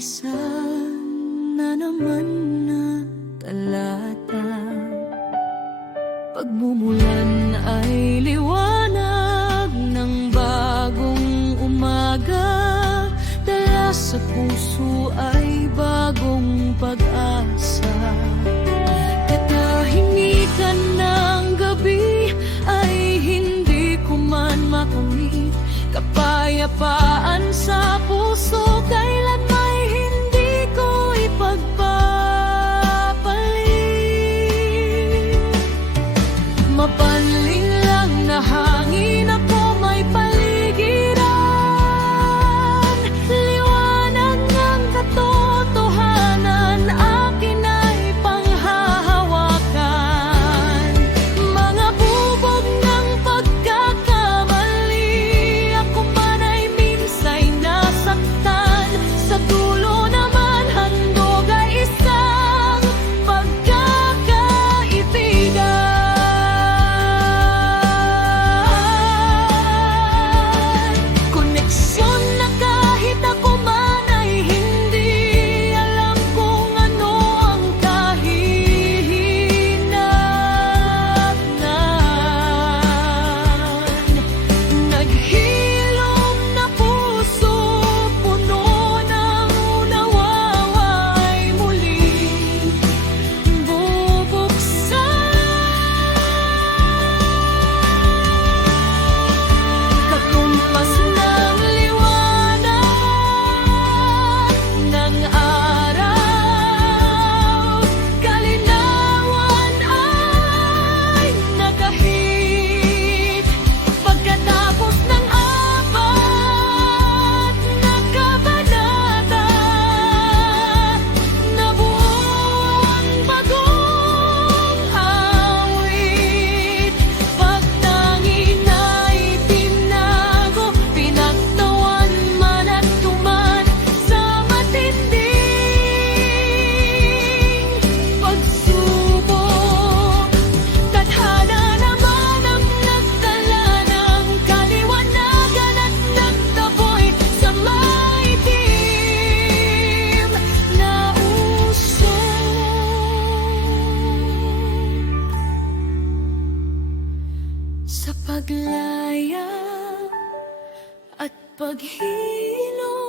isa na naman na talata. Pagmumulan ay liwanag ng bagong umaga, dala sa puso ay bagong pag-asa. Katahimikan ng gabi ay hindi ko man makamit, kapayapaan sa puso kailan may hindi ko ipagpapalit. Mapanling lang na hangin ako may paligiran, liwanag ng katotohanan akin ay panghahawakan. Mga bubog ng pagkakamali, ako man ay minsay nasaktan, sa dulo naman handog ay isang pagkakaibigan. Koneksyon na kahit ako man ay hindi alam kung ano ang kahinatnan. Naghilom na puso, puno ng unawa ay muling bubuksan. Katumpas ng liwanag ng araw, kalinawan ay nagahit. Pagkatapos ng apat na kabanata, nabuo ang bagong awit. Pagtangin ay tinago, pinagtawan man at tuman sa matinding pagsubok. Tadhana naman ang nagdala ng kaliwanagan at nagtaboy sa maitim na usok. Sa paglaya at paghilom